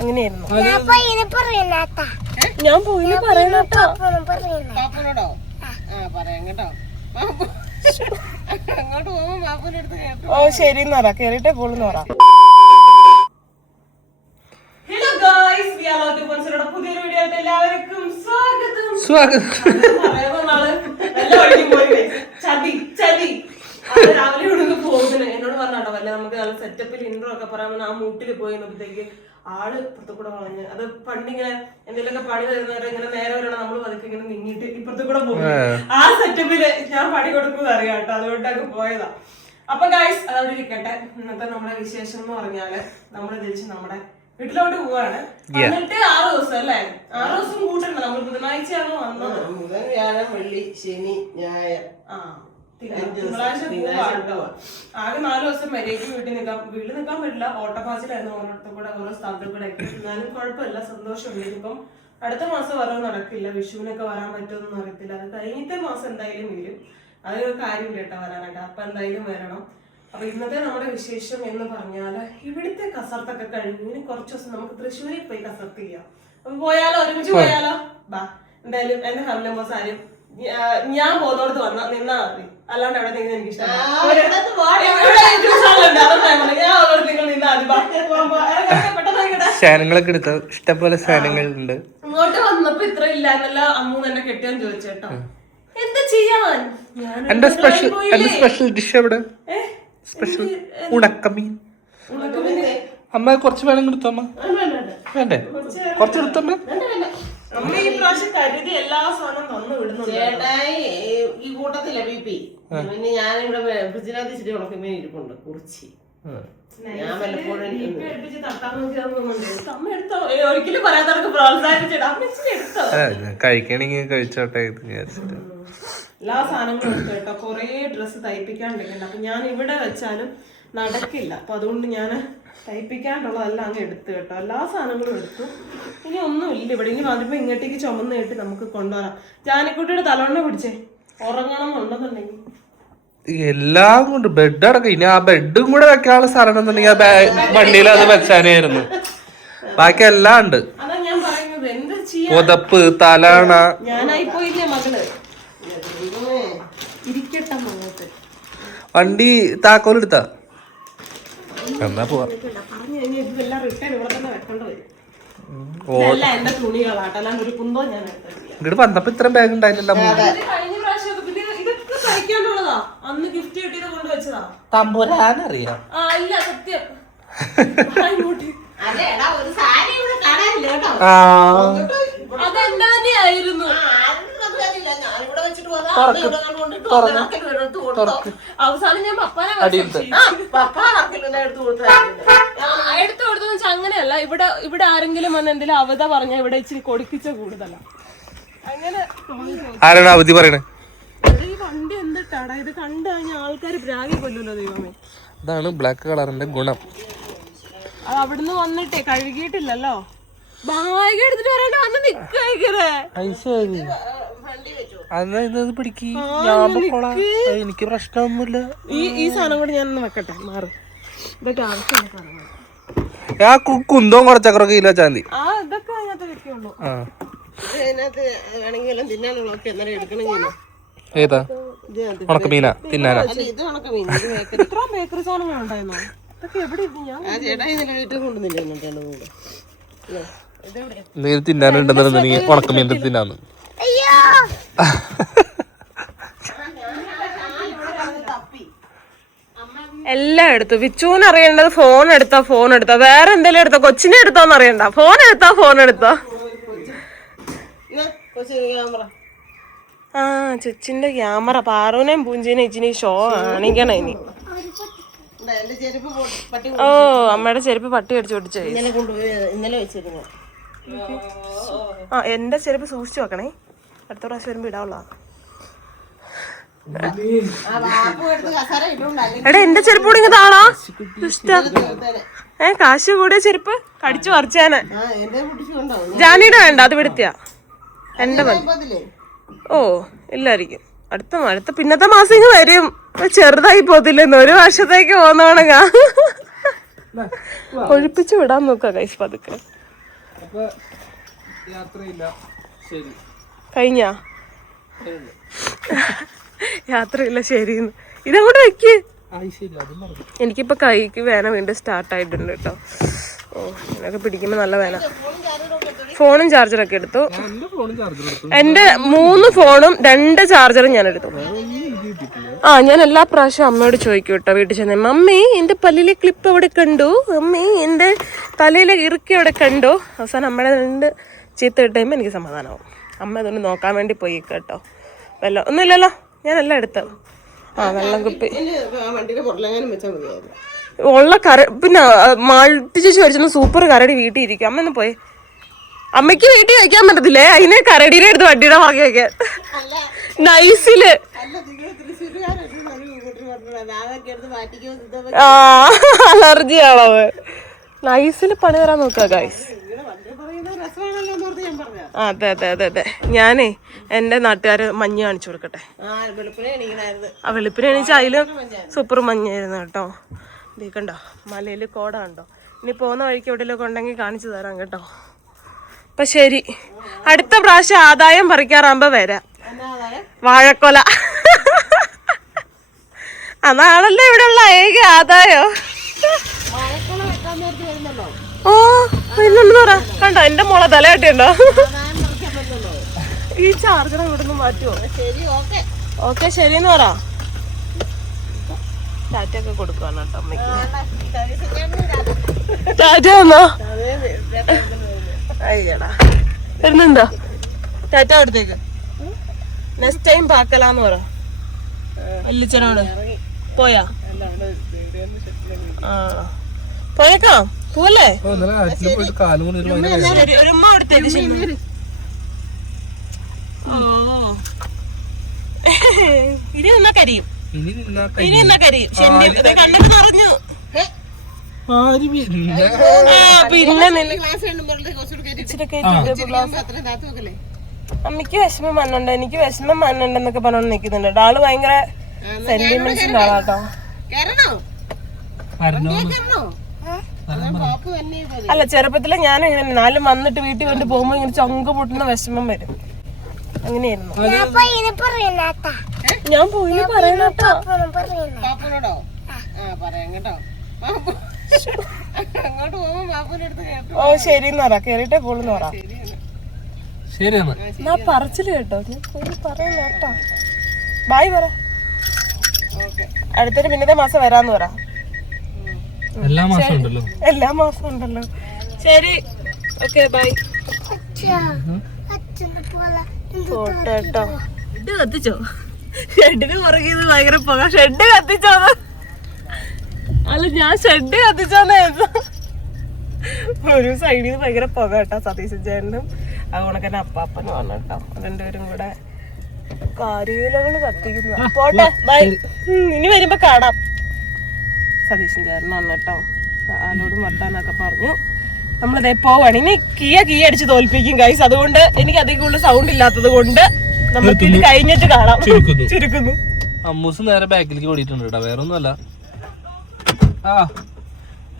അങ്ങനെയായിരുന്നു. ഞാൻ പോയി പറയണോ? ഓ ശരി എന്ന് പറ, കേറിട്ടേ പോളെന്ന് പറ. ഹലോ ഗായ്സ്, പുതിയൊരു വീഡിയോ ആയിട്ട് എല്ലാവർക്കും സ്വാഗതം. രാവിലെ ഇവിടെ പോകുന്നത് എന്നോട് പറഞ്ഞോ വല്ല നമുക്ക് നല്ല സെറ്റപ്പിൽ ഇൻട്രോ ഒക്കെ പറയാൻ ആ മൂട്ടിൽ പോയി നോക്കിയപ്പോഴത്തേക്ക് ആള് ഇപ്പുറത്ത് കൂടെ വളഞ്ഞ്. അത് പണ്ടിങ്ങനെ എന്തെങ്കിലുമൊക്കെ പണി തരുന്നവരെ ഇങ്ങനെ നേരെ വരണം, നമ്മൾ പതുക്കെ ഇങ്ങനെ നീങ്ങിട്ട് ഇപ്പുറത്ത് കൂടെ പോകും. ആ സെറ്റപ്പില് ഞാൻ പണി കൊടുക്കുന്നത് അറിയാം കേട്ടോ, അതുകൊണ്ടൊക്കെ പോയതാ. അപ്പൊ ഗായ്സ് അതവിടെ ഇരിക്കട്ടെ. ഇന്നത്തെ നമ്മുടെ വിശേഷം എന്ന് പറഞ്ഞാല് നമ്മള് തിരിച്ച് നമ്മുടെ വീട്ടിലോട്ട് പോവാണ്. എന്നിട്ട് 6 ദിവസം അല്ലേ, 6 ദിവസം കൂട്ടണ്ട. നമ്മൾ ബുധനാഴ്ചയാണ് വന്നത്. ബുധൻ, വ്യാഴം, വെള്ളി, ശനി, ഞായർ, തിങ്കളാഴ്ച പോവാട്ടോ. ആകെ 4 ദിവസം വരേക്കും വീട്ടിൽ നിൽക്കാൻ പറ്റില്ല. ഓട്ടപ്പാച്ചിലായിരുന്നു ഓരോരുത്തർ കൂടെ ഓരോ സ്ഥലത്തിൽ കൂടെ ഒക്കെ. എന്നാലും കുഴപ്പമില്ല, സന്തോഷമുണ്ട്. ഇപ്പം അടുത്ത മാസം വരവ് നടക്കില്ല, വിഷുവിനൊക്കെ വരാൻ പറ്റുമെന്നൊന്നും അറിയത്തില്ല. അത് കഴിഞ്ഞത്തെ മാസം എന്തായാലും വരും. അതൊരു കാര്യം കേട്ടോ വരാനായിട്ട്. അപ്പൊ എന്തായാലും വരണം. അപ്പൊ ഇന്നത്തെ നമ്മുടെ വിശേഷം എന്ന് പറഞ്ഞാല് ഇവിടുത്തെ കസർത്തൊക്കെ കഴിഞ്ഞു. ഇനി കുറച്ച് ദിവസം നമുക്ക് തൃശ്ശൂരിൽ പോയി കസർത്ത് ചെയ്യാം. അപ്പൊ പോയാലോ, ഒരുമിച്ച് പോയാലോ? ബാ, എന്തായാലും എന്റെ ഫാമിലി മെമ്പേഴ്സ് ആരും ഞാൻ പോകുന്നോടത്ത് നിന്നാ മതി. അല്ലാണ്ട് അവിടെ നിങ്ങൾ എനിക്ക് ഇഷ്ടം. സാധനങ്ങളൊക്കെ എടുത്തോ, ഇഷ്ടംപോലെ സാധനങ്ങളുണ്ട്. ഇങ്ങോട്ട് വന്നപ്പോ ഇത്ര ഇല്ല എന്നല്ല അമ്മു തന്നെ കെട്ടിയാൻ ചോദിച്ചേട്ടോ. എന്താ ചെയ്യാൻ? എന്റെ സ്പെഷ്യൽ ഡിഷ് എവിടെ? സ്പെഷ്യൽ ഉണക്കമീൻ. അമ്മ കുറച്ച് വേണം എടുത്തോ. അമ്മ വേണ്ടേ? കുറച്ച് എടുത്തമ്മ. ചേട്ടായി ഈ കൂട്ടത്തില്ല BP. പിന്നെ ഞാനിവിടെ ഫ്രിഡ്ജിനകത്ത് ഇച്ചിരി ഉണക്കമീൻ ഇരിപ്പുണ്ട്, കുറിച്ചി. ഞാൻ വല്ലപ്പോഴും കഴിക്കണെങ്കിൽ കഴിച്ചോട്ടെ. എല്ലാ സാധനങ്ങളും എടുത്തു കേട്ടോ. കൊറേ ഡ്രസ്സ് തയ്പ്പിക്കാണ്ടിരിക്കണ്ട. അപ്പൊ ഞാൻ ഇവിടെ വെച്ചാലും നടക്കില്ല. അപ്പൊ അതുകൊണ്ട് ഞാൻ തയ്പ്പിക്കാണ്ടുള്ളതെല്ലാം അങ്ങ് എടുത്തു കേട്ടോ. എല്ലാ സാധനങ്ങളും എടുത്തു. ഇനി ഒന്നും ഇല്ല ഇവിടെ. ഇനി വരുമ്പോ ഇങ്ങോട്ടേക്ക് ചുമന്നിട്ട് നമുക്ക് കൊണ്ടുവരാം. ജാനിക്കുട്ടിയുടെ തലോണ്ണ പിടിച്ചേ, ഉറങ്ങണം എന്നുണ്ടെന്നുണ്ടെങ്കിൽ എല്ലാം കൊണ്ട് ബെഡ് അടക്കം. ഇനി ആ ബെഡും കൂടെ വെക്കാനുള്ള സാധനം എന്നുണ്ടെങ്കിൽ വണ്ടിയിൽ അത് വെച്ചാനായിരുന്നു. ബാക്കി എല്ലാം ഉണ്ട്. അതാ ഞാൻ പറയുന്നത്, എന്ത് ചെയ്യാ. പുതപ്പ്, തലാണ. ഞാനായി പോയില്ലേ മകള്. ഇരിക്കട്ടെ മകൾക്ക്. വണ്ടി താക്കോലെടുത്താ എന്നാ പോവാ. പറഞ്ഞു കഴിഞ്ഞാൽ ഇതെല്ലാം റിട്ടേൺ ഇവിടെ തന്നെ വെക്കേണ്ട വരും. ഇതെല്ലാം എന്റെ തുണികളാട്ടോ, അല്ലാണ്ട് ഒരു കുന്തോ ഞാൻ എടുത്തില്ല. ഇങ്ങോട്ട് വന്നപ്പോ ഇത്രയും ബാഗ് ഉണ്ടായില്ലല്ലോ. കഴിഞ്ഞ പ്രാവശ്യം പിന്നെ ഇതൊക്കെ തയ്ക്കാനുള്ളതാ. അന്ന് ഗിഫ്റ്റ് കിട്ടിയത് കൊണ്ട് വെച്ചതാ. തമ്പുരാനറിയാം. ആ ഇല്ല, സത്യം. അതെന്താ തന്നെയായിരുന്നു. അവസാനം ഞാൻ പപ്പാനെ എടുത്തു കൊടുത്തെന്ന് വെച്ചാൽ അങ്ങനെയല്ല. ഇവിടെ ആരെങ്കിലും വന്ന് എന്തെങ്കിലും അവധ പറഞ്ഞ ഇവിടെ ഇച്ചിരി കൊടുക്കിച്ച കൂടുതലാ. അങ്ങനെ ആരാണ് അവധി പറയണേ? ഈ വണ്ടി എന്തിട്ടാടാ ഇത് കണ്ടു കഴിഞ്ഞാൽ ആൾക്കാര് പ്രാഗി കൊല്ലൂല്ലോ ദൈവമേ. അതാണ് ബ്ലാക്ക് കളറിന്റെ ഗുണം. അത് അവിടുന്ന് വന്നിട്ടേ കഴുകിയിട്ടില്ലല്ലോ. ബാഗ് എടുത്തിട്ട് വരാണ്ട് വന്ന് നിക്കേ. എനിക്ക് പ്രശ്നമൊന്നുമില്ല. ഈ സാധനം കൂടെ ഞാനൊന്ന് വെക്കട്ടെ, മാറും. ഇതൊക്കെ ആവശ്യമുള്ള സാധനങ്ങൾ. ആ കുന്തവും കുറച്ചൊക്കെ കിലോ ചാന്തി. ആ ഇതൊക്കെ അതിനകത്ത് വെക്കുള്ളൂ. വേണമെങ്കിൽ തിന്നാനുള്ളതൊക്കെ എന്നാലും എടുക്കണമെങ്കിൽ. ഏതാ ഉണക്കമീനാ തിന്നാനാ? ഇത് ഉണക്കമീൻ. ഇത്രയും ബേക്കറി സാധനങ്ങൾ ഉണ്ടായിരുന്നോ? ഇതൊക്കെ എവിടെ ചേട്ടാ ഇന്നലെ വീട്ടിൽ കൊണ്ടുവന്നില്ല. എന്തെങ്കിലും തിന്നാനുണ്ടെന്നുണ്ടെങ്കിൽ ഉണക്കമീൻ തിന്നാന്ന്. എല്ലാം എടുത്തു. വിച്ചുവിന് അറിയേണ്ടത് ഫോൺ എടുത്താ വേറെ എന്തെങ്കിലും എടുത്തോ. കൊച്ചിനെ എടുത്തോന്ന് അറിയണ്ട. ഫോൺ എടുത്തോ. ആ ചേച്ചിന്റെ ക്യാമറ. പാറുവിനെയും പൂഞ്ചിനെയും ഇച്ചിരി ഷോ കാണിക്കണം ഇനി. ഓ അമ്മയുടെ ചെരുപ്പ് പട്ടി അടിച്ചു പൊട്ടിച്ചു. ആ എന്റെ ചെരുപ്പ് സൂക്ഷിച്ചു വെക്കണേ, അടുത്ത പ്രാവശ്യം വരുമ്പോ ഇടാവുള്ള. എടാ എന്റെ ചെരുപ്പ് കൂടി ഇങ്ങതാണോ കാശ് കൂടിയ ചെരുപ്പ് കടിച്ചു പറിച്ചാന്. ജാനിയുടെ വേണ്ട, അത് പിടുത്തിയാ എന്റെ മതി. ഓ ഇല്ലായിരിക്കും. അടുത്ത പിന്നത്തെ മാസം ഇങ്ങ് വരും. ചെറുതായി പോത്തില്ലെന്ന് 1 വർഷത്തേക്ക് പോകുന്നവണങ്ങ ഒഴിപ്പിച്ചു വിടാൻ നോക്ക കൈസ് പതുക്കെ. അപ്പൊ യാത്രയില്ല. ശരി കഴിഞ്ഞ യാത്രയില്ല ശരിന്ന് ഇതങ്ങോട്ട് വെക്ക്. എനിക്കിപ്പോ കൈക്ക് വേന വീണ്ടും സ്റ്റാർട്ടായിട്ടുണ്ട് കേട്ടോ. ഓ ഇതിനൊക്കെ പിടിക്കുമ്പോ നല്ല വേന. ഫോണും ചാർജറൊക്കെ എടുത്തു. എന്റെ 3 ഫോണും 2 ചാർജറും ഞാൻ എടുത്തു. ഞാൻ എല്ലാ പ്രാവശ്യം അമ്മയോട് ചോദിക്കും കേട്ടോ വീട്ടിൽ ചെന്ന്, മമ്മി എന്റെ പല്ലിലെ ക്ലിപ്പ് എവിടെ കണ്ടു, മമ്മി എന്റെ തലയിലെ ഇറുക്കി എവിടെ കണ്ടു. അവസാനം അമ്മയുടെ 2 ചീത്ത കിട്ടുമ്പോൾ എനിക്ക് സമാധാനമാവും. അമ്മ അതൊന്ന് നോക്കാൻ വേണ്ടി പോയി കേട്ടോ. വെള്ളം ഒന്നുമില്ലല്ലോ, ഞാനെല്ലാം എടുത്തു. വെള്ളം കുപ്പി ഉള്ള പിന്നെ മാൾട്ടി ചേച്ചി മേടിച്ചൊന്ന് സൂപ്പർ കരടി വീട്ടിൽ ഇരിക്കും. അമ്മ ഒന്ന് പോയി. അമ്മയ്ക്ക് വീട്ടിൽ വെക്കാൻ പറ്റത്തില്ലേ, അതിനെ കരടീനെ എടുത്ത് വണ്ടിയുടെ വാങ്ങി വെക്കാൻ നൈസില്. അലർജി ആണത്. നൈസില് പണി തരാൻ നോക്കുക ഗൈസ്. അതെ അതെ അതെ അതെ. ഞാനേ എന്റെ നാട്ടുകാര് മഞ്ഞ് കാണിച്ചു കൊടുക്കട്ടെ. വെളുപ്പിന് എണീച്ച അതിലും സൂപ്പർ മഞ്ഞായിരുന്നു കേട്ടോ. കണ്ടോ മലയില് കോട കണ്ടോ. ഇനി പോകുന്ന വഴിക്ക് എവിടെയൊക്കെ ഉണ്ടെങ്കിൽ കാണിച്ചു തരാം കേട്ടോ. അപ്പൊ ശരി, അടുത്ത പ്രാവശ്യം ആദായം പറിക്കാറാകുമ്പോ വരാം. വാഴക്കൊല അതാണല്ലോ ഇവിടെ ഉള്ള ഏക ആദായം. ഓ ഇന്നുണ്ട് പറ കണ്ടോ, എന്റെ മോളെ തലയാട്ടിയുണ്ടോ. ഈ ചാർജർ ഇവിടുന്ന് മാറ്റുമോ? ഓക്കെ ശരിന്ന് പറ. ടാറ്റയൊക്കെ കൊടുക്കുവാണ് കേട്ടോ അമ്മയ്ക്ക്. ടാറ്റ വന്നോ? അയ്യടാ വരുന്നുണ്ടോ? ടാറ്റ അടുത്തേക്ക്. നെക്സ്റ്റ് ടൈം പാക്കലാന്ന് പറ വല്ലിച്ചനോട്. പോയാ പോയേക്കാം, പോവല്ലേ? ഒരു ഉമ്മ അടുത്തേക്ക്. ഇനി നിന്നാ കരിയും, ഇനി നിന്നാ കരിയും. കണ്ണിട്ട് നിറഞ്ഞു. പിന്നെ അമ്മയ്ക്ക് വിഷമം മണ്ണുണ്ട്, എനിക്ക് വിഷമം മണ്ണുണ്ടെന്നൊക്കെ പറഞ്ഞോണ്ട് നിക്കുന്നുണ്ട്. ആള് ഭയങ്കര സെന്റിമെന്റ്സിന്റെ ആളാട്ടോ. അല്ല ചെറുപ്പത്തില് ഞാൻ ഇങ്ങനെ 4 വന്നിട്ട് വീട്ടിൽ കൊണ്ട് പോകുമ്പോ ഇങ്ങനെ ചങ്ക് പൊട്ടുന്ന വിഷമം വരും. അങ്ങനെയായിരുന്നു. ഞാൻ പോയി പറയുന്നോ. ഓ ശരിന്ന് പറ, കേറിട്ടേ പോളെന്ന് പറ. ഞാൻ പറച്ചില് കേട്ടോ, ഞാൻ പോയി പറയുന്ന കേട്ടോ. ബായ് പറ. അടുത്തൊരു പിന്നത്തെ മാസം വരാന്ന് പറ. എല്ലാ മാസം ഉണ്ടല്ലോ. ശരി ഓക്കെ ബൈ. ഫോട്ടോ കേട്ടോ. ഷെഡ് കത്തിച്ചോ? ഷെഡിന് പുറകിന്ന് ഭയങ്കര പുക. ഷെഡ് കത്തിച്ചോ? അല്ല ഞാൻ ഷെഡ് കത്തിച്ചോന്നായിരുന്നു. ഒരു സൈഡിൽ നിന്ന് ഭയങ്കര പുക കേട്ടോ. സതീശൻ ചേട്ടനും അതുകൊണ്ട് തന്നെ അപ്പാപ്പനും വന്നു കേട്ടോ. 2 പേരും കൂടെ കരിയിലകള് കത്തിക്കുന്നു. പോട്ടെ ബൈ, ഇനി വരുമ്പോ കാണാം. സതീശൻ ചേട്ടൻ വന്നിട്ടോ. ആളോടും വർത്താനൊക്കെ പറഞ്ഞു. നമ്മളിതേ പോവാണ്. ഇനി കീ അടിച്ച് തോൽപ്പിക്കും ഗൈസ്. അതുകൊണ്ട് എനിക്ക് അധികം കൂടുതൽ സൗണ്ട് ഇല്ലാത്തത് കൊണ്ട് നമുക്ക് ഇത് കഴിഞ്ഞിട്ട് കാണാം. ചുരുക്കുന്നു. അമ്മൂസ് നേരെ ബാക്കിലേക്ക് ഓടിയിട്ടുണ്ട് കേട്ടോ, വേറെ ഒന്നുമല്ല.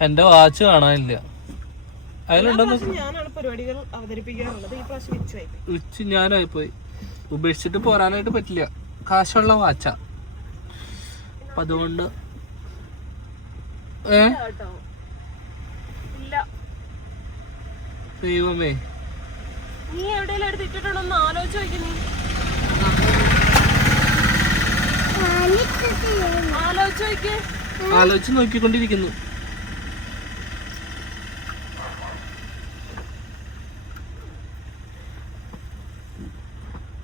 എന്റെ വാച്ച് കാണാനില്ല. അതിലുണ്ടെന്ന് ഞാനാണ് പരിപാടികൾ അവതരിപ്പിക്കാറുള്ളത്. ഈ പ്രാവശ്യം ഉച്ച ഞാനായി പോയി. ഉപേക്ഷിച്ചിട്ട് പോരാനായിട്ട് പറ്റില്ല, കാശുള്ള വാച്ചാ. അപ്പൊ അതുകൊണ്ട് ദൈവമേ, നീ എവിടെയെങ്കിലും എടുത്തിട്ടുണ്ടോന്ന് ആലോചിച്ച് നോക്കുന്നു. ആലോചിച്ച് നോക്കിക്കൊണ്ടിരിക്കുന്നു.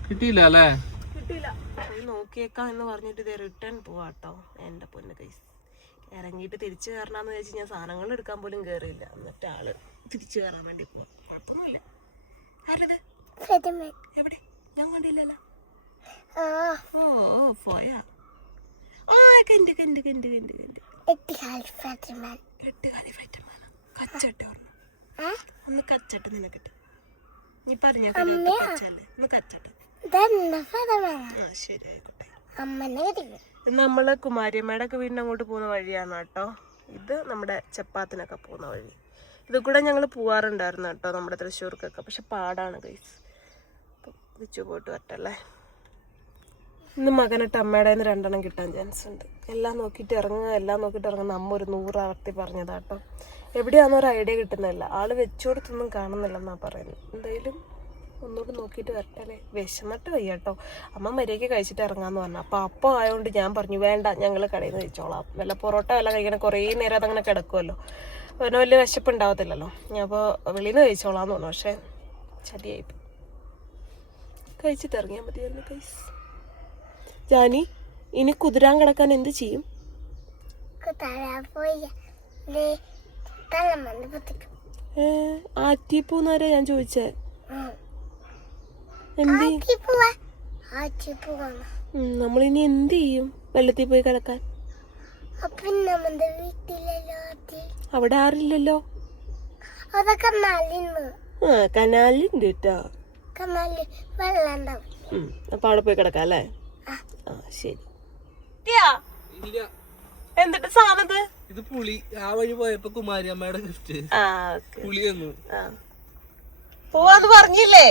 കിട്ടിയില്ല അല്ലേ? കിട്ടിയില്ല. നോക്കിയേക്കാം എന്ന് പറഞ്ഞിട്ട് ഇത് റിട്ടേൺ പോവാട്ടോ. എന്റെ പൊന്ന് കൈസ്, ഇറങ്ങിയിട്ട് തിരിച്ചു കയറണമെന്ന് വിചാരിച്ച് ഞാൻ സാധനങ്ങൾ എടുക്കാൻ പോലും കയറിയില്ല. എന്നിട്ട് ആള് തിരിച്ചു കയറാൻ വേണ്ടി പോവാ. കുഴപ്പമൊന്നുമില്ല. ആരത്? എവിടെ? ഞാൻ കണ്ടില്ലല്ലോ. ഓ പോയാ. കച്ചട്ട ഒന്ന് കച്ചട്ട് നിനക്കിട്ട്. നീ പറഞ്ഞ ഒന്ന് കച്ചട്ട്. ശരി ആയിക്കോട്ടെ. നമ്മള് കുമാരിയമ്മയുടെ ഒക്കെ വീടിന് അങ്ങോട്ട് പോകുന്ന വഴിയാണ് കേട്ടോ. ഇത് നമ്മുടെ ചപ്പാത്തിനൊക്കെ പോകുന്ന വഴി. ഇത് കൂടെ ഞങ്ങൾ പോവാറുണ്ടായിരുന്നു കേട്ടോ നമ്മുടെ തൃശ്ശൂർക്കൊക്കെ. പക്ഷെ പാടാണ് ഗൈസ്. അപ്പം തിരിച്ചു പോയിട്ട് വരട്ടല്ലേ. ഇന്ന് മകനിട്ട് അമ്മയുടെ നിന്ന് 2 എണ്ണം കിട്ടാൻ ചാൻസ് ഉണ്ട്. എല്ലാം നോക്കിയിട്ട് ഇറങ്ങുന്ന അമ്മ ഒരു 100 ആവർത്തി പറഞ്ഞതാട്ടോ. എവിടെയാണെന്നോ ഒരു ഐഡിയ കിട്ടുന്നില്ല. ആള് വെച്ചുകൊടുത്തൊന്നും കാണുന്നില്ലെന്നാ പറയുന്നത്. എന്തായാലും ഒന്നുകൂടി നോക്കിയിട്ട് വരട്ടല്ലേ. വിശന്നിട്ട് വയ്യാട്ടോ. അമ്മ മര്യാദയ്ക്ക് കഴിച്ചിട്ട് ഇറങ്ങാന്ന് പറഞ്ഞു. അപ്പം ആയതുകൊണ്ട് ഞാൻ പറഞ്ഞു വേണ്ട, ഞങ്ങൾ കടയിൽ നിന്ന് കഴിച്ചോളാം. വല്ല പൊറോട്ട വല്ല കഴിക്കണം. കുറേ നേരം അതങ്ങനെ കിടക്കുമല്ലോ, അവന് വലിയ വിശപ്പ് ഉണ്ടാവത്തില്ലല്ലോ. ഞാൻ അപ്പോൾ വെളിയിൽ നിന്ന് കഴിച്ചോളാന്ന് പറഞ്ഞു. പക്ഷേ ചതിയായിപ്പോൾ കഴിച്ചിട്ട് ഇറങ്ങിയാൽ മതിയായിരുന്നു ഗൈസ്. ജാനി, ഇനി കുതിരാൻ കിടക്കാൻ എന്ത് ചെയ്യും? ആറ്റിപ്പൂന്നാരാ ഞാൻ ചോദിച്ചേ. നമ്മളിനി എന്ത് ചെയ്യും വെള്ളത്തിൽ പോയി കിടക്കാൻ? അവിടെ ആറില്ലല്ലോ. കനാലുണ്ട് കേട്ടോ. അപ്പൊ അവിടെ പോയി കിടക്കാം അല്ലേ? ആ ശരി. എന്നിട്ട് സാധനത് ഇത് പുളി ആ വഴി പോയപ്പോ കുമാരി അമ്മയുടെ ഗിഫ്റ്റ് പുളി തന്നു. പോവാന്ന് പറഞ്ഞില്ലേ?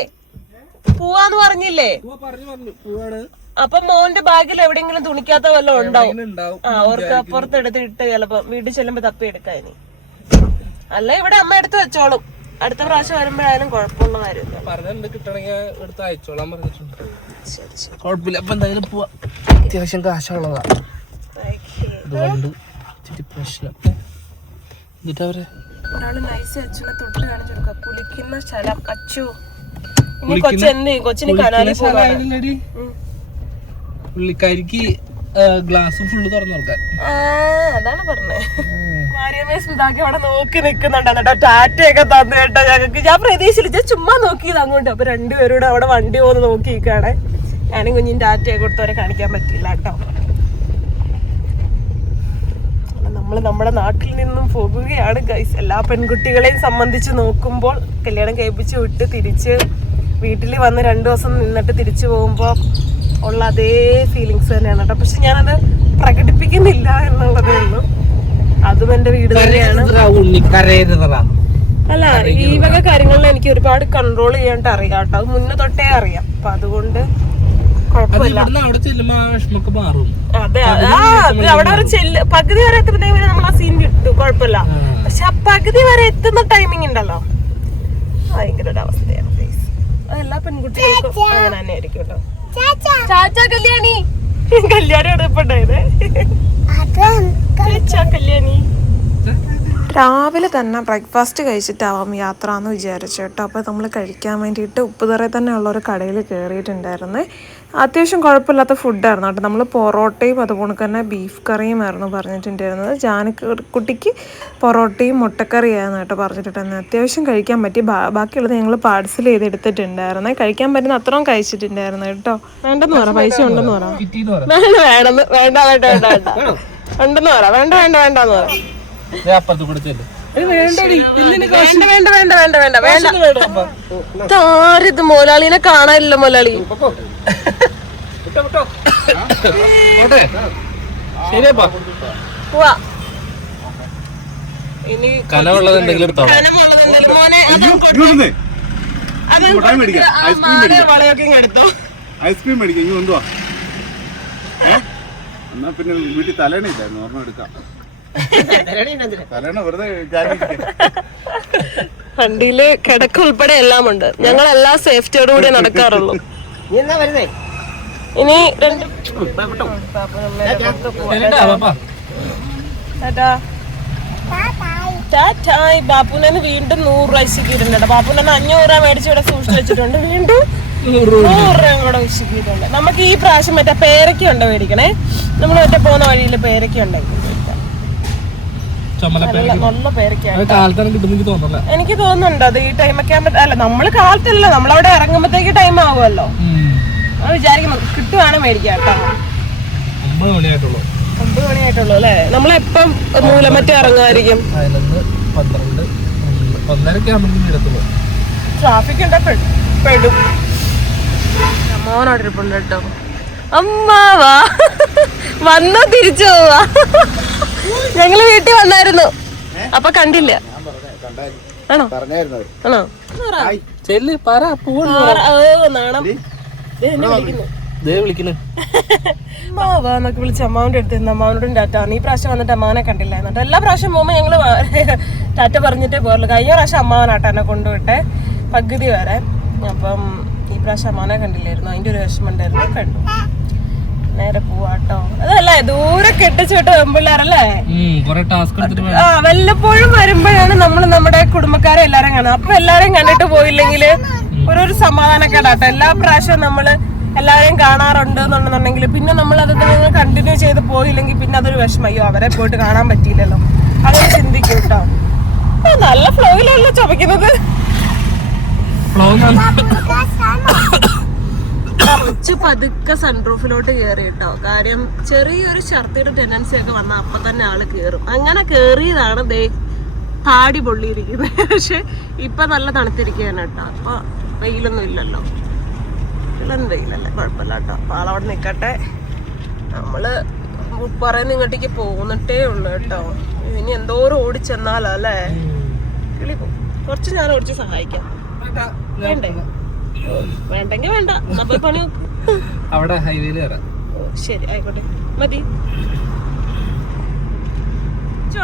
പറഞ്ഞു പോവാണ്. അപ്പൊ മോന്റെ ബാഗിൽ എവിടെയെങ്കിലും തുണിക്കാത്ത വല്ലതും ഉണ്ടാവും. അവർക്ക് അപ്പുറത്ത് എടുത്തിട്ട് ചിലപ്പോ വീട്ടിൽ ചെല്ലുമ്പോ തപ്പി എടുക്കാം. ഇനി അല്ല ഇവിടെ അമ്മ എടുത്ത് വെച്ചോളും. അടുത്ത പ്രാവശ്യം വരുമ്പോഴായാലും കുഴപ്പമുള്ള കാര്യമില്ല. പറഞ്ഞിട്ടുണ്ട് കിട്ടണമെങ്കിൽ എടുത്ത് അയച്ചോളാൻ പറഞ്ഞിട്ടുണ്ട്. കുഴപ്പമില്ല. അപ്പൊ എന്തായാലും പോവാ. അത്യാവശ്യം കാശുള്ളതാ. അതുകൊണ്ട് ഇച്ചിരി പ്രശ്നം. എന്നിട്ട് അവര് ഒരാള് നൈസ് അച്ഛനെ തൊട്ട് കാണിച്ചു കൊടുക്കാം. കുളിക്കുന്ന സ്ഥലം. അച്ചു ഇനി കൊച്ചിന് കനാലിൽ സ്ഥലമായില്ലടി. പുള്ളിക്കാരിക്ക് ഗ്ലാസ് ഫുള്ള് തുറന്നു നോക്കാൻ. അതാണ് പറഞ്ഞേ. മാരിയമ്മേസ്മിതാക്കി അവിടെ നോക്കി നിക്കുന്നുണ്ടായിരുന്നു കേട്ടോ. ടാറ്റയൊക്കെ തന്നു കേട്ടോ ഞങ്ങൾക്ക്. ഞാൻ പ്രതീക്ഷിച്ചില്ല. ഞാൻ ചുമ്മാ നോക്കിയത് അങ്ങോട്ട്. അപ്പൊ 2 പേരോട് അവിടെ വണ്ടി പോകുന്ന നോക്കി നിൽക്കുകയാണ്. ഞാനും കുഞ്ഞിന് ടാറ്റയൊക്കെ കൊടുത്തവരെ കാണിക്കാൻ പറ്റില്ല കേട്ടോ. നമ്മൾ നമ്മുടെ നാട്ടിൽ നിന്നും പോകുകയാണ് ഗൈസ്. എല്ലാ പെൺകുട്ടികളെയും സംബന്ധിച്ച് നോക്കുമ്പോൾ കല്യാണം കഴിപ്പിച്ച് വിട്ട് തിരിച്ച് വീട്ടിൽ വന്ന് 2 ദിവസം നിന്നിട്ട് തിരിച്ചു പോകുമ്പോൾ ഉള്ള അതേ ഫീലിങ്സ് തന്നെയാണ് കേട്ടോ. പക്ഷെ ഞാനത് പ്രകടിപ്പിക്കുന്നില്ല എന്നുള്ളതേ ഉള്ളൂ. അതും എന്റെ വീട് തന്നെയാണ്. അല്ല, ഈ വക കാര്യങ്ങളിൽ എനിക്ക് ഒരുപാട് കൺട്രോൾ ചെയ്യാണ്ട് അറിയാം കേട്ടോ. അത് മുന്നേ തൊട്ടേ അറിയാം. അപ്പൊ അതുകൊണ്ട് കുഴപ്പമില്ല. അതെ, അവിടെ വരെ പകുതി വരെ എത്തുമ്പോഴത്തേക്കും നമ്മൾ ആ സീൻ കിട്ടും. കുഴപ്പമില്ല. പക്ഷെ ആ പകുതി വരെ എത്തുന്ന ടൈമിങ് ഉണ്ടല്ലോ, ഭയങ്കര ഒരു അവസ്ഥയാണ്. അതെല്ലാ പെൺകുട്ടികൾക്കും അങ്ങനെ തന്നെ ആയിരിക്കും കേട്ടോ. ചാച്ചാ കല്യാണി, കല്യാണി എടുപ്പുണ്ടായത്. കല്യാണി രാവിലെ തന്നെ ബ്രേക്ക്ഫാസ്റ്റ് കഴിച്ചിട്ടാവാം യാത്ര എന്ന് വിചാരിച്ചു കേട്ടോ. അപ്പോൾ നമ്മൾ കഴിക്കാൻ വേണ്ടിയിട്ട് ഉപ്പുതറയിൽ തന്നെ ഉള്ള ഒരു കടയിൽ കയറിയിട്ടുണ്ടായിരുന്നേ. അത്യാവശ്യം കുഴപ്പമില്ലാത്ത ഫുഡായിരുന്നു കേട്ടോ. നമ്മൾ പൊറോട്ടയും അതുപോലെ തന്നെ ബീഫ് കറിയുമായിരുന്നു പറഞ്ഞിട്ടുണ്ടായിരുന്നത്. ജാനക്കുട്ടിക്ക് പൊറോട്ടയും മുട്ടക്കറിയായിരുന്നു കേട്ടോ പറഞ്ഞിട്ടുണ്ടായിരുന്നത്. അത്യാവശ്യം കഴിക്കാൻ പറ്റി. ബാക്കിയുള്ളത് ഞങ്ങൾ പാഴ്സൽ ചെയ്ത് എടുത്തിട്ടുണ്ടായിരുന്നേ. കഴിക്കാൻ പറ്റുന്ന അത്രയും കഴിച്ചിട്ടുണ്ടായിരുന്നു കേട്ടോ. വേണ്ടെന്ന് പറ, പൈസ ഉണ്ടെന്ന് പറ. വേണ്ടെന്ന് വേണ്ട വേണ്ട വേണ്ട വേണ്ട ഉണ്ടെന്ന് പറ. വേണ്ട വേണ്ട വേണ്ടെന്ന് പറ. താരിത് മോലാളിനെ കാണാനില്ല. മോലാളി ഇനി ഐസ്ക്രീം മേടിക്കാം. ഇനി കൊണ്ടുവാ. എന്നാ പിന്നെ വീട്ടിൽ തലേണില്ലായിരുന്നു, ഓർമ്മ എടുക്കാം. വണ്ടിയില് കിടക്ക ഉൾപ്പെടെ എല്ലാം ഉണ്ട്. ഞങ്ങൾ എല്ലാ സേഫ്റ്റിയോടു കൂടി നടക്കാറുള്ളൂ. ഇനി ബാപ്പുനെ വീണ്ടും 100 രൂപ ഇശിക്കിയിട്ടുണ്ട്. ബാപ്പുനെ 500 രൂപ മേടിച്ച് ഇവിടെ സൂക്ഷിച്ചു വെച്ചിട്ടുണ്ട്. വീണ്ടും 100 രൂപയും കൂടെ ഇശിക്കിയിട്ടുണ്ട്. നമുക്ക് ഈ പ്രാവശ്യം മറ്റേ പേരയ്ക്ക ഉണ്ട് മേടിക്കണേ. നമ്മൾ മറ്റേ പോകുന്ന വഴിയിൽ പേരയ്ക്ക ഉണ്ടായിരുന്നു. നല്ല പേരൊക്കെയാണ്. എനിക്ക് തോന്നുന്നുണ്ട് അത് ഈ ടൈമൊക്കെ ആകുമ്പോ. അല്ല, നമ്മള് കാലത്തല്ല, നമ്മളവിടെ ഇറങ്ങുമ്പോഴത്തേക്ക് ടൈം ആവുമല്ലോ. അത് വിചാരിക്കുന്നു കിട്ടുവാണ് മേടിക്കാം കേട്ടോ. 9 മണിയായിട്ടുള്ളൂ അല്ലേ? നമ്മളെപ്പം മൂലമറ്റം ഇറങ്ങുമായിരിക്കും. ട്രാഫിക് ഉണ്ടെ പെടും. മോനോട് ഇരിപ്പുണ്ട് കേട്ടോ. അമ്മാവാ വന്നോ തിരിച്ചു പോവാ. ഞങ്ങള് വീട്ടിൽ വന്നായിരുന്നു, അപ്പൊ കണ്ടില്ല. ആണോ പറഞ്ഞായിരുന്നു അവര്. ആണോ ചെല്ല് പറ പോവാ നാണം എന്നെ വിളിക്കുന്നു വിളിക്കുന്നു അമ്മാവാന്നൊക്കെ വിളിച്ച് അമ്മാവിന്റെ അടുത്ത് നിന്ന് അമ്മാവനോടും ടാറ്റ ഈ പ്രാവശ്യം വന്നിട്ട് അമ്മാവനെ കണ്ടില്ല എന്നിട്ട് എല്ലാ പ്രാവശ്യം പോകുമ്പോൾ ഞങ്ങള് ടാറ്റ പറഞ്ഞിട്ടേ പോരുള്ളൂ. കഴിഞ്ഞ പ്രാവശ്യം അമ്മാവനാട്ടോ എന്നെ കൊണ്ടുവിട്ടെ പകുതി വരെ. അപ്പം ഈ പ്രാവശ്യം അമ്മാവനെ കണ്ടില്ലായിരുന്നു, അതിന്റെ ഒരു വിഷമം ഉണ്ടായിരുന്നു. കണ്ടു നേരെ പോവാട്ടോ. അതല്ലേ ദൂരെ കെട്ടിച്ചിട്ട് പെമ്പിള്ളേരല്ലേ വല്ലപ്പോഴും വരുമ്പോഴാണ് നമ്മൾ നമ്മുടെ കുടുംബക്കാരെ എല്ലാരും കാണുന്നത്. അപ്പൊ എല്ലാരെയും കണ്ടിട്ട് പോയില്ലെങ്കിൽ ഒരു സമാധാനക്കേടാട്ടോ. എല്ലാ പ്രാവശ്യവും നമ്മള് എല്ലാരെയും കാണാറുണ്ട് എന്നുണ്ടെന്നുണ്ടെങ്കിൽ പിന്നെ നമ്മൾ അത് കണ്ടിന്യൂ ചെയ്ത് പോയില്ലെങ്കിൽ പിന്നെ അതൊരു വിഷമം. അയ്യോ അവരെ പോയിട്ട് കാണാൻ പറ്റിയില്ലല്ലോ, അങ്ങനെ ചിന്തിക്കും കേട്ടോ. നല്ല ഫ്ലോയിലല്ല ചുമക്കുന്നത്. കുറച്ച് പതുക്കെ സൺറൂഫിലോട്ട് കയറി കേട്ടോ. കാര്യം ചെറിയൊരു ഛർദിയുടെ ടെൻഡൻസി ഒക്കെ വന്നാൽ അപ്പൊ തന്നെ ആള് കേറും. അങ്ങനെ കേറിയതാണ് ദേ താടി പൊള്ളിയിരിക്കുന്നത്. പക്ഷെ ഇപ്പൊ നല്ല തണുത്തിരിക്കുകയാണ് കേട്ടോ. അപ്പൊ വെയിലൊന്നും ഇല്ലല്ലോ, വെയിലല്ലേ, കുഴപ്പമില്ല കേട്ടോ. അപ്പൊ ആളവിടെ നിക്കട്ടെ. നമ്മള് പറയുന്ന ഇങ്ങോട്ടേക്ക് പോന്നിട്ടേ ഉള്ളു കേട്ടോ. ഇനി എന്തോരം ഓടിച്ചെന്നാലോ അല്ലേ കിളി പോകും. കുറച്ച് ഞാൻ ഓടിച്ച് സഹായിക്കാം. വേണ്ടേ? വേണ്ടെങ്കി വേണ്ട, നമ്മൾ പണി അവിടെ ഹൈവേയിൽ കയറാം. ശരി ആയിക്കോട്ടെ, മതി.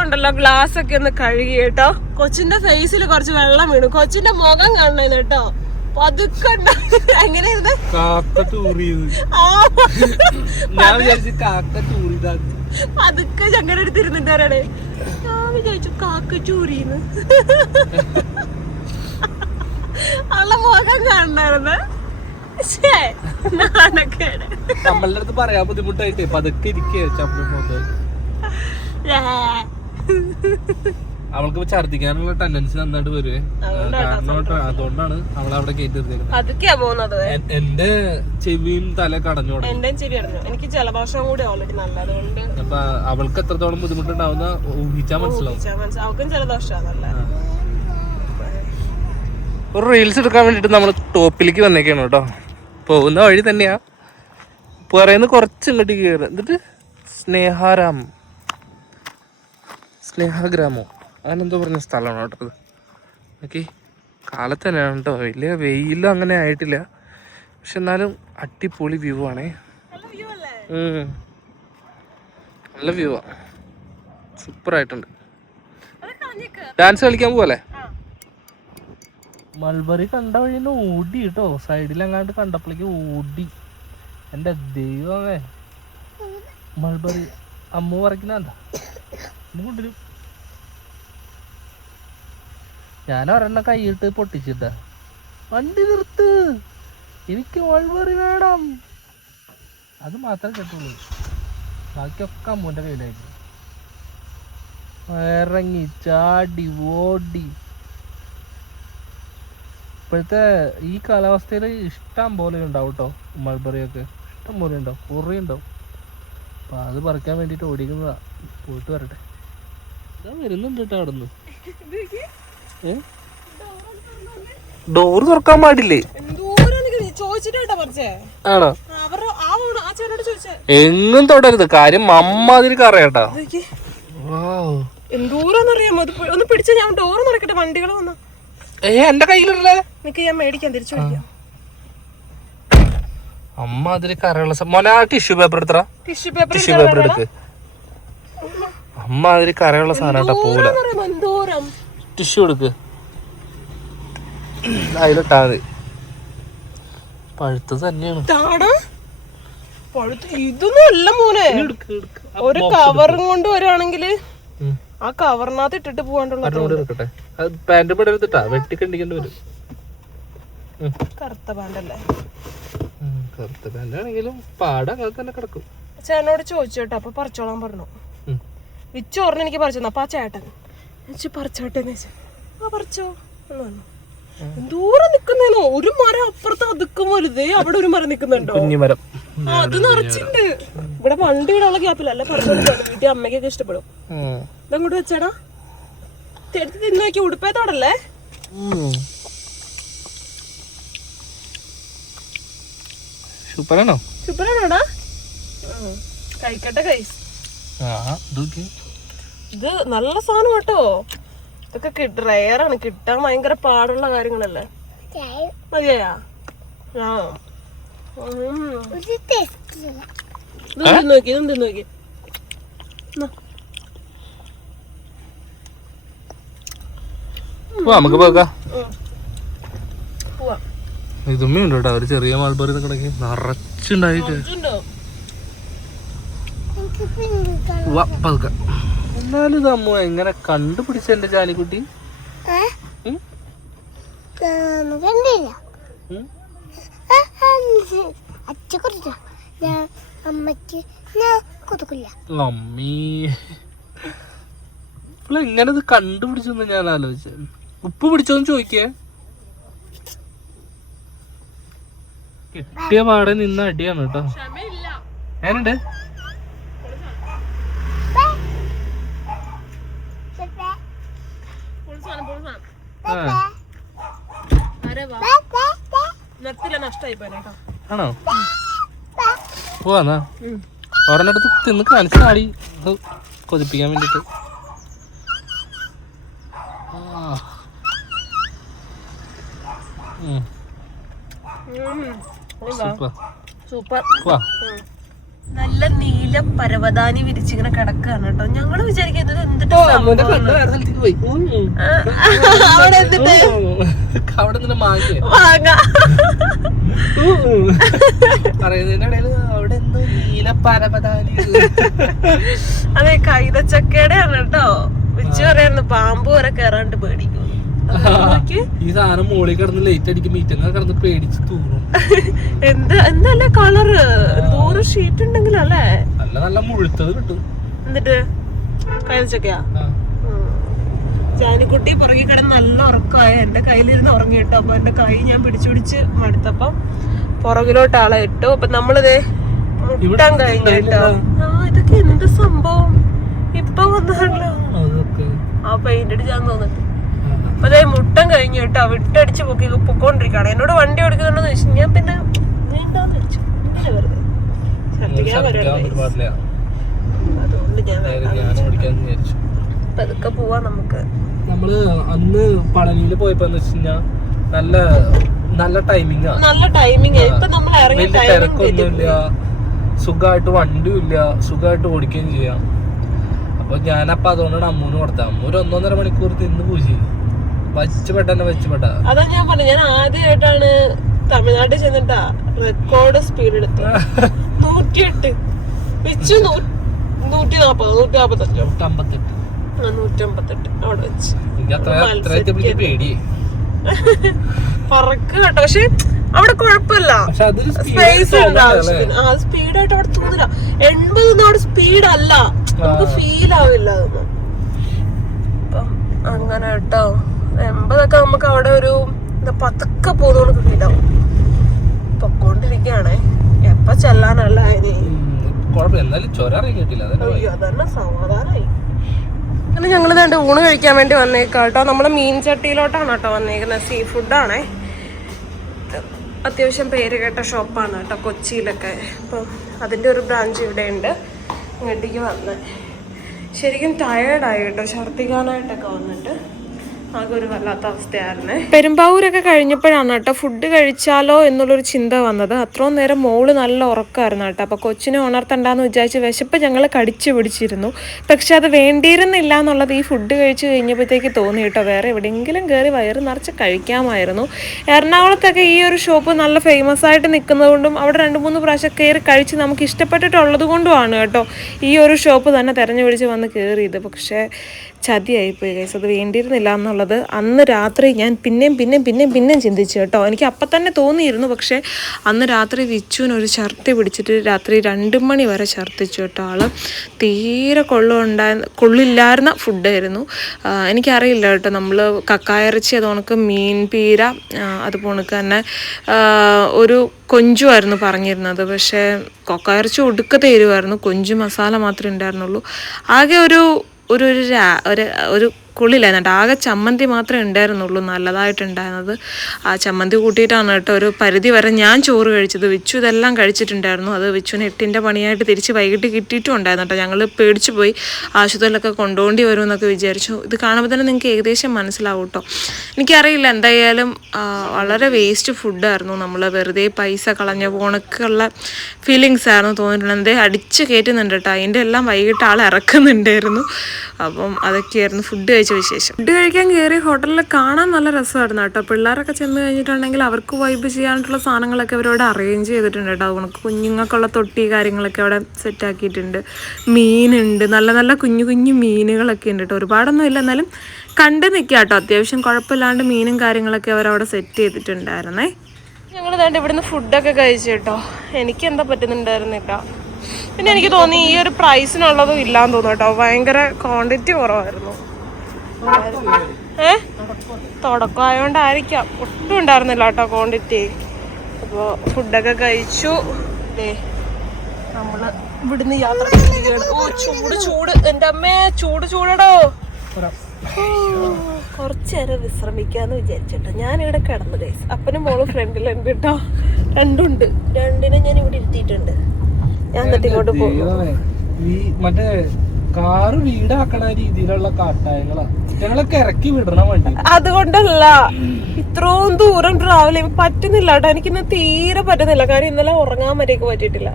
ഉണ്ടല്ലോ ഗ്ലാസ് ഒക്കെ ഒന്ന് കഴുകി കേട്ടോ. കൊച്ചിന്റെ ഫേസിൽ കുറച്ച് വെള്ളം വീണു. കൊച്ചിന്റെ മുഖം കാണണ കേട്ടോ. പതുക്കെ എങ്ങനെയായിരുന്നു പതുക്കെ ചങ്ങനെ എടുത്തിരുന്നിട്ട് പറയണേ. ഞാൻ വിചാരിച്ചു കാക്ക ചൂരിന്ന്. അവളുടെ മുഖം കാണണായിരുന്നു. നമ്മളുടെ അടുത്ത് പറയാൻ ബുദ്ധിമുട്ടായിട്ടേ പതുക്കെ ഇരിക്കേ. അവൾക്ക് ഛർദിക്കാനുള്ള ടെൻഡൻസി നന്നായിട്ട് വരുവേ. അതുകൊണ്ടാണ് അവളവിടെ കയറ്റിരുന്നത്. എന്റെ ചെവിയും തല കടഞ്ഞു. എന്റെ ചെവി അടഞ്ഞു. എനിക്ക് ജലദോഷം കൂടി ഓൾറെഡി നല്ല, അതുകൊണ്ട് അപ്പൊ അവൾക്ക് എത്രത്തോളം ബുദ്ധിമുട്ടുണ്ടാവുന്ന ഊഹിച്ചാൽ മനസ്സിലാവും. അവൾക്കും ജലദോഷമാണല്ലേ. ഒരു റീൽസ് എടുക്കാൻ വേണ്ടിട്ട് നമ്മൾ ടോപ്പിലേക്ക് വന്നേക്കാണ് കേട്ടോ. പോകുന്ന വഴി തന്നെയാ. പറയുന്ന കുറച്ച് ഇങ്ങോട്ടേക്ക് കയറുക. എന്നിട്ട് സ്നേഹഗ്രാമോ അങ്ങനെന്തോ പറഞ്ഞ സ്ഥലമാണ് കേട്ടോ അത്. ഓക്കെ, കാലത്ത് തന്നെയാണ് കേട്ടോ. വലിയ വെയിലും അങ്ങനെ ആയിട്ടില്ല, പക്ഷെ എന്നാലും അടിപൊളി വ്യൂ ആണേ. നല്ല വ്യൂ ആ, സൂപ്പറായിട്ടുണ്ട്. ഡാൻസ് കളിക്കാൻ പോവല്ലേ? മൾബറി കണ്ട വഴി ഓടി കേട്ടോ. സൈഡിലെങ്ങാണ്ട് കണ്ടപ്പോഴേക്ക് ഓടി. എൻ്റെ ദൈവമേ, മൾബറി അമ്മ പറിക്കുന്ന എന്താ കൊണ്ടുവരും. ഞാൻ ഒരെണ്ണം കൈയിട്ട് പൊട്ടിച്ചിട്ടാ. വണ്ടി നിർത്ത്, എനിക്ക് മൾബറി വേണം. അത് മാത്രമേ കേട്ടുള്ളൂ, ബാക്കിയൊക്കെ അമ്മൂൻ്റെ കയ്യിലായിരുന്നു. ഇറങ്ങി ചാടി ഓടി. ഇപ്പോഴത്തെ ഈ കാലാവസ്ഥയിൽ ഇഷ്ടം പോലെ ഉണ്ടാവും കേട്ടോ മൾബറിയൊക്കെ. ഇഷ്ടം പോലെ ഉണ്ടാവും, കുറേ ഉണ്ടാവും. അപ്പം അത് പറിക്കാൻ വേണ്ടിയിട്ട് ഓടിക്കുന്നതാ. പോയിട്ട് വരട്ടെ. ഇതാ വരുന്നുണ്ട് കേട്ടോ അവിടെ നിന്ന്. ഡോറ് തുറക്കാൻ പാടില്ലേ? ആണോ? എങ്ങും തൊടരുത്, കാര്യം അമ്മാതിരി കറിയാട്ടാ. എന്തോരാന്നറിയാമോ? ഒന്ന് പിടിച്ച ഞാൻ ഡോറ് തുറക്കട്ടെ, വണ്ടികൾ വന്ന. എന്റെ കയ്യിലല്ലേ, നിനക്ക് ഞാൻ മേടിക്കാൻ തിരിച്ചു വിളിക്കാം. അമ്മാതിരി കറിയുള്ള മോനെ. ആ ടിഷ്യൂ പേപ്പർ എടുത്തറ, ടിഷ്യൂ പേപ്പർ എടുക്ക്. അമ്മാതിരി കറിയുള്ള സാധനം പോല. ടിഷ്യൂ എടുക്ക്, അതിലിട്ടാ മതി. പഴുത്തത് തന്നെയാണ്. ഇതൊന്നും അല്ല മോനെ. ഒരു കവറും കൊണ്ട് വരുവാണെങ്കില് ആ കവറിനകത്ത് ഇട്ടിട്ട് പോകാണ്ടുള്ള പാന്റ് പെടരുത്തിട്ടാ, വെട്ടിക്കണ്ടിക്കേണ്ടി വരും. കറുത്ത പാൻറ്റല്ലേ? കറുത്ത പാൻറ്റാണെങ്കിലും പാട് അങ്ങനെ തന്നെ കിടക്കും. ചേട്ടനോട് ചോദിച്ചു കേട്ടോ, അപ്പൊ പറിച്ചോളാൻ പറഞ്ഞു. വിച്ചു പറഞ്ഞ എനിക്ക് പറിച്ചു. അപ്പൊ ആ ചേട്ടൻ പറിച്ചോട്ടെന്ന് വെച്ചാ ആ പറിച്ചോ എന്ന് പറഞ്ഞു. എന്തോരം നിക്കുന്നേന്നോ, ഒരു മരം അപ്പുറത്ത് അതുക്കും വലുതേ അവിടെ ഒരു മരം നിക്കുന്നുണ്ടോ? കുഞ്ഞിമരം അത് നിറച്ചിണ്ട്. ഇവിടെ വണ്ടി ഇടാനുള്ള ഗ്യാപ്പില്ല. അല്ല പറിച്ചോണ്ട് വീട്ടിൽ അമ്മയ്ക്കൊക്കെ ഇഷ്ടപ്പെടും. ഇതങ്ങോട്ട് വെച്ചാടാ, എടുത്ത് തിന്നു നോക്കി. ഉടുപ്പേത്തോടല്ലേ? സൂപ്പറാണോ? സൂപ്പറാണോടാ? കഴിക്കട്ടെ കൈസ്. ഇത് നല്ല സാധനം കേട്ടോ. ഇതൊക്കെ റയറാണ്, കിട്ടാൻ ഭയങ്കര പാടുള്ള കാര്യങ്ങളല്ലേ. മതിയാ? ആ നോക്കി നോക്കി നമുക്ക് പോകാം. ഇതുമ്മ ഉണ്ട് കേട്ടോ, ഒരു ചെറിയ മൾബറി കിടക്കി നിറച്ചുണ്ടായിട്ട്. എന്നാലും ഇത് അമ്മ എങ്ങനെ കണ്ടുപിടിച്ച എന്റെ ജാനിക്കുട്ടി? അമ്മീ എങ്ങനെ ഇത് കണ്ടുപിടിച്ചെന്ന് ഞാൻ ആലോചിച്ച. ഉപ്പ് പിടിച്ചോന്ന് ചോദിക്കേ. കിട്ടിയ പാടെ നിന്ന് അടിയാണ് കേട്ടോ. ഞാനുണ്ട് ആണോ? പോവാന്നാ ഒരെണ്ണടുത്ത് തിന്ന് കാണിച്ചു ആടി കൊതിപ്പിക്കാൻ വേണ്ടിട്ട്. സൂപ്പർ. നല്ല നീല പരവതാനി വിരിച്ചിങ്ങനെ കിടക്കാണ് കേട്ടോ. ഞങ്ങള് വിചാരിക്കുന്നത് എന്തിട്ട് അതെ കൈതച്ചക്കയുടെ ആണ് കേട്ടോ. വിച്ചു പറയായിരുന്നു പാമ്പ് വരെ കേറാണ്ട് പേടിക്കും. ഈ സാധനം മോളിൽ കിടന്ന് ലൈറ്റ് അടിക്കുമ്പോ ഈറ്റങ്ങൾ കിടന്ന് പേടിച്ച് തൂറും. എന്തല്ലേ കളറ്, എന്തോരം ഷീറ്റ് ഉണ്ടെങ്കിലല്ലേ നല്ല നല്ല മുഴുത്തത് കിട്ടും. എന്നിട്ട് കൈതച്ചക്കയാ? ജാനിക്കുട്ടി പുറകെ കിടന്ന് നല്ല ഉറക്കമായ എന്റെ കയ്യിലിരുന്ന് ഉറങ്ങി കേട്ടോ. അപ്പൊ എന്റെ കൈ ഞാൻ പിടിച്ചു മടുത്തപ്പം പുറകിലോട്ട് ആളെ ഇട്ടു. അപ്പൊ നമ്മളിതേ മുട്ടാൻ കഴിഞ്ഞു കേട്ടോ. ഇതൊക്കെ എന്ത് സംഭവം ഇപ്പൊ വന്നല്ലോ. ആ പെയിന്റ് അടിച്ചാന്ന് തോന്നിട്ട്. അപ്പൊ അതേ മുട്ടം കഴിഞ്ഞു കേട്ടോ. വിട്ടടിച്ച് പൊക്കോണ്ടിരിക്കുകയാണ്. എന്നോട് വണ്ടി ഓടിക്കുന്നുണ്ടെന്ന് ചോദിച്ചു. ഞാൻ പിന്നെ വേണ്ടാന്ന് വെച്ചു. ഇങ്ങനെ വെറുതെ ഛർദ്ദിക്കാൻ വരുന്നുണ്ട്. അതുകൊണ്ട് ഞാൻ പതുക്കെ പോവാ. നമുക്ക് നമ്മള് അന്ന് പളനിയില് പോയപ്പോ നല്ല നല്ല ടൈമിംഗ്. നല്ല ടൈമിംഗ്. ഇപ്പൊ നമ്മൾ ഇറങ്ങിയ തിരക്കൊന്നുമില്ല, സുഖമായിട്ട് വണ്ടിയും ഇല്ല, സുഖമായിട്ട് ഓടിക്കുകയും ചെയ്യാം. അപ്പൊ ഞാനപ്പൊ അതുകൊണ്ടാണ് അമ്മൂന് കൊടുത്തത്. അമ്മൂര് 1.5 മണിക്കൂർ തിന്ന് പൂശി വെച്ചുപെട്ട. അതാ ഞാൻ പറഞ്ഞു, ഞാൻ ആദ്യമായിട്ടാണ് തമിഴ്നാട്ടിൽ ചെന്നിട്ടാ റെക്കോർഡ് സ്പീഡ് എടുത്തത്. 108 വെച്ചു 140 158 അവിടെ വെച്ച് പറക്ക് കേട്ടോ. പക്ഷെ അവിടെ കുഴപ്പമില്ല, സ്പേസ് ഉണ്ട് ആവശ്യത്തിന്. ആ സ്പീഡായിട്ട് അവിടെ തോന്നില്ല. 80 അവിടെ സ്പീഡ് അല്ല, നമുക്ക് ഫീൽ ആവില്ല അതൊന്നും. അപ്പം അങ്ങനെ കേട്ടോ. 80 നമുക്ക് അവിടെ ഒരു പതുക്കെ പോകുന്നോണ്ട് ഫീൽ ആവും. പൊക്കോണ്ടിരിക്കയാണേ. എപ്പ ചെല്ലാനല്ല അതിന്. അയ്യോ അതന്നെ സമാധാനായി. അങ്ങനെ ഞങ്ങൾ രണ്ട് ഊണ് കഴിക്കാൻ വേണ്ടി വന്നേക്കാം കേട്ടോ. നമ്മള് മീൻ ചട്ടിയിലോട്ടാണ് കേട്ടോ വന്നേക്കുന്നത്. സീ ഫുഡാണേ. അത്യാവശ്യം പേര് കേട്ട ഷോപ്പാണ് കേട്ടോ കൊച്ചിയിലൊക്കെ. അപ്പം അതിൻ്റെ ഒരു ബ്രാഞ്ച് ഇവിടെ ഉണ്ട്. ഇങ്ങോട്ടേക്ക് വന്ന് ശരിക്കും ടയേർഡായി കേട്ടോ. ഛർദ്ദിക്കാനായിട്ടൊക്കെ വന്നിട്ട് ആകെ ഒരു വല്ലാത്ത അവസ്ഥയായിരുന്നേ. പെരുമ്പാവൂരൊക്കെ കഴിഞ്ഞപ്പോഴാണ് കേട്ടോ ഫുഡ് കഴിച്ചാലോ എന്നുള്ളൊരു ചിന്ത വന്നത്. അത്രയും നേരം മോള് നല്ല ഉറക്കമായിരുന്നു കേട്ടോ. അപ്പോൾ കൊച്ചിനെ ഉണർത്തണ്ടെന്ന് വിചാരിച്ച് വിശപ്പ് ഞങ്ങൾ കടിച്ചു പിടിച്ചിരുന്നു. പക്ഷെ അത് വേണ്ടിയിരുന്നില്ല എന്നുള്ളത് ഈ ഫുഡ് കഴിച്ച് കഴിഞ്ഞപ്പോഴത്തേക്ക് തോന്നി കേട്ടോ. വേറെ എവിടെയെങ്കിലും കയറി വയറ് നിറച്ച് കഴിക്കാമായിരുന്നു. എറണാകുളത്തൊക്കെ ഈ ഒരു ഷോപ്പ് നല്ല ഫേമസ് ആയിട്ട് നിൽക്കുന്നത് കൊണ്ടും അവിടെ 2-3 പ്രാവശ്യം കയറി കഴിച്ച് നമുക്ക് ഇഷ്ടപ്പെട്ടിട്ടുള്ളത് കൊണ്ടുമാണ് കേട്ടോ ഈ ഒരു ഷോപ്പ് തന്നെ തിരഞ്ഞു പിടിച്ച് വന്ന് കയറിയത്. പക്ഷേ ചതിയായിപ്പോയി ഗൈസ്. അത് വേണ്ടിയിരുന്നില്ല എന്നുള്ളത് അന്ന് രാത്രി ഞാൻ പിന്നെയും ചിന്തിച്ചു കേട്ടോ. എനിക്ക് അപ്പം തന്നെ തോന്നിയിരുന്നു. പക്ഷേ അന്ന് രാത്രി വിച്ചുവിനൊരു ഛർദ്ദി പിടിച്ചിട്ട് രാത്രി 2 മണി വരെ ഛർദ്ദിച്ചു കേട്ടോ. ആള് തീരെ കൊള്ളില്ലായിരുന്ന ഫുഡായിരുന്നു. എനിക്കറിയില്ല കേട്ടോ. നമ്മൾ കക്കായിറച്ചി അതുകൊണ്ട് മീൻ പീര അതുപോലെ തന്നെ ഒരു കൊഞ്ചുമായിരുന്നു പറഞ്ഞിരുന്നത്. പക്ഷേ കൊക്കായിറച്ചി ഒടുക്കത്തെ എരിവായിരുന്നു. കൊഞ്ചു മസാല മാത്രമേ ഉണ്ടായിരുന്നുള്ളൂ. ആകെ ഒരു കൊള്ളില്ലായിരുന്നു. ആകെ ചമ്മന്തി മാത്രമേ ഉണ്ടായിരുന്നുള്ളൂ നല്ലതായിട്ടുണ്ടായിരുന്നത്. ആ ചമ്മന്തി കൂട്ടിയിട്ടാണ് കേട്ടോ ഒരു പരിധി വരെ ഞാൻ ചോറ് കഴിച്ചത്. വിച്ചു ഇതെല്ലാം കഴിച്ചിട്ടുണ്ടായിരുന്നു. അത് വിച്ചുവിന് 8ന്റെ പണിയായിട്ട് തിരിച്ച് വൈകിട്ട് കിട്ടിയിട്ടും ഉണ്ടായിരുന്നു കേട്ടോ. ഞങ്ങൾ പേടിച്ചു പോയി, ആശുപത്രിയിലൊക്കെ കൊണ്ടുപോകേണ്ടി വരും എന്നൊക്കെ വിചാരിച്ചു. ഇത് കാണുമ്പോൾ തന്നെ നിങ്ങൾക്ക് ഏകദേശം മനസ്സിലാവും കേട്ടോ. എനിക്കറിയില്ല, എന്തായാലും വളരെ വേസ്റ്റ് ഫുഡായിരുന്നു. നമ്മൾ വെറുതെ പൈസ കളഞ്ഞ പോണക്കുള്ള ഫീലിങ്സ് ആയിരുന്നു തോന്നിയിട്ടുള്ളത്. എന്തേ അടിച്ച് കയറ്റുന്നുണ്ട് കേട്ടോ. അതിൻ്റെ എല്ലാം വൈകിട്ട് ആൾ ഇറക്കുന്നുണ്ടായിരുന്നു. അപ്പം അതൊക്കെയായിരുന്നു ഫുഡ് കഴിച്ച വിശേഷം. ഫുഡ് കഴിക്കാൻ കയറിയ ഹോട്ടലിൽ കാണാൻ നല്ല രസമായിരുന്നു കേട്ടോ. പിള്ളേരൊക്കെ ചെന്ന് കഴിഞ്ഞിട്ടുണ്ടെങ്കിൽ അവർക്ക് വൈബ് ചെയ്യാനായിട്ടുള്ള സാധനങ്ങളൊക്കെ അവരവിടെ അറേഞ്ച് ചെയ്തിട്ടുണ്ട് കേട്ടോ. അവർക്ക് കുഞ്ഞുങ്ങൾക്കുള്ള തൊട്ടി കാര്യങ്ങളൊക്കെ അവിടെ സെറ്റാക്കിയിട്ടുണ്ട്. മീനുണ്ട്, നല്ല നല്ല കുഞ്ഞു കുഞ്ഞു മീനുകളൊക്കെ ഉണ്ട് കേട്ടോ. ഒരുപാടൊന്നും ഇല്ല, എന്നാലും കണ്ട് നിൽക്കുക കേട്ടോ. അത്യാവശ്യം കുഴപ്പമില്ലാണ്ട് മീനും കാര്യങ്ങളൊക്കെ അവരവിടെ സെറ്റ് ചെയ്തിട്ടുണ്ടായിരുന്നേ. ഞങ്ങൾ വേണ്ട ഇവിടുന്ന് ഫുഡൊക്കെ കഴിച്ചു കേട്ടോ. എനിക്ക് എന്താ പറ്റുന്നുണ്ടായിരുന്നില്ല. പിന്നെ എനിക്ക് തോന്നി ഈ ഒരു പ്രൈസിനുള്ളതും ഇല്ലാന്ന് തോന്നുന്നു കേട്ടോ. ഭയങ്കര ക്വാണ്ടിറ്റി കുറവായിരുന്നു. തുടക്കമായോണ്ടായിരിക്കാം, ഒട്ടും ഉണ്ടായിരുന്നില്ല കേട്ടോ ക്വാണ്ടിറ്റി. അപ്പോൾ ഫുഡൊക്കെ കഴിച്ചു. നമ്മള് ഇവിടുന്ന് യാത്ര ചെയ്യുകയാണ്. ഓ ചൂട് എൻ്റെ അമ്മേ, ചൂടടോ. കുറച്ചേരം വിശ്രമിക്കാന്ന് വിചാരിച്ചിട്ടോ ഞാനിവിടെ കിടന്നു ഗൈസ്. അപ്പനും മോളും ഫ്രണ്ടിലുണ്ട് കേട്ടോ. രണ്ടുണ്ട്, രണ്ടിനെ ഞാൻ ഇവിടെ ഇരുത്തിയിട്ടുണ്ട്. ഞാൻ എന്നിട്ട് ഇങ്ങോട്ട് പോകും. മറ്റേ കാറ് വീടാക്കണ രീതിയിലുള്ള കാട്ടായങ്ങളാ ഞങ്ങളൊക്കെ ഇറക്കി വിടണ വണ്ടി. അതുകൊണ്ടല്ല, ഇത്രയും ദൂരം ട്രാവൽ ചെയ്യാൻ പറ്റുന്നില്ല കേട്ടോ. എനിക്കിന്ന് തീരെ പറ്റുന്നില്ല. കാര്യം ഇന്നലെ ഉറങ്ങാൻ വരെയൊക്കെ പറ്റിയിട്ടില്ല.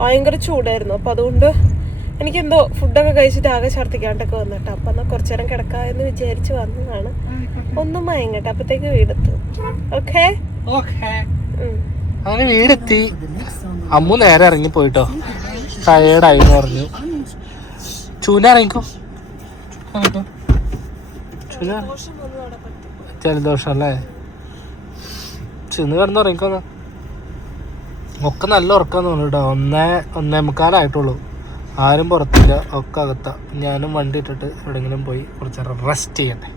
ഭയങ്കര ചൂടായിരുന്നു. അപ്പൊ അതുകൊണ്ട് എനിക്കെന്തോ ഫുഡൊക്കെ കഴിച്ചിട്ട് ആകെ ഛർദ്ദിക്കാണ്ടൊക്കെ വന്നിട്ട്. അപ്പൊ എന്നാ കുറച്ചേരം കിടക്കാമെന്ന് വിചാരിച്ച് വന്നതാണ്. ഒന്നും മയങ്ങട്ടെ, അപ്പത്തേക്ക് വീടെത്തു. ഓക്കെ അങ്ങനെ വീടെത്തി. അമ്മു നേരെ ഇറങ്ങി പോയിട്ടോ, ടയേർഡായി എന്ന് പറഞ്ഞു. ചൂല ഇറങ്ങിക്കോ, ചൂല ജലദോഷം അല്ലേ. ചെന്ന് കിടന്ന് ഇറങ്ങിക്കോന്നാ. ഒക്കെ നല്ല ഉറക്കാന്ന് തോന്നുന്നു കേട്ടോ. 1:45 ആരും പുറത്തില്ല, ഒക്കെ അകത്താ. ഞാനും വണ്ടി ഇട്ടിട്ട് എവിടെയെങ്കിലും പോയി കുറച്ച് റെസ്റ്റ് ചെയ്യട്ടെ.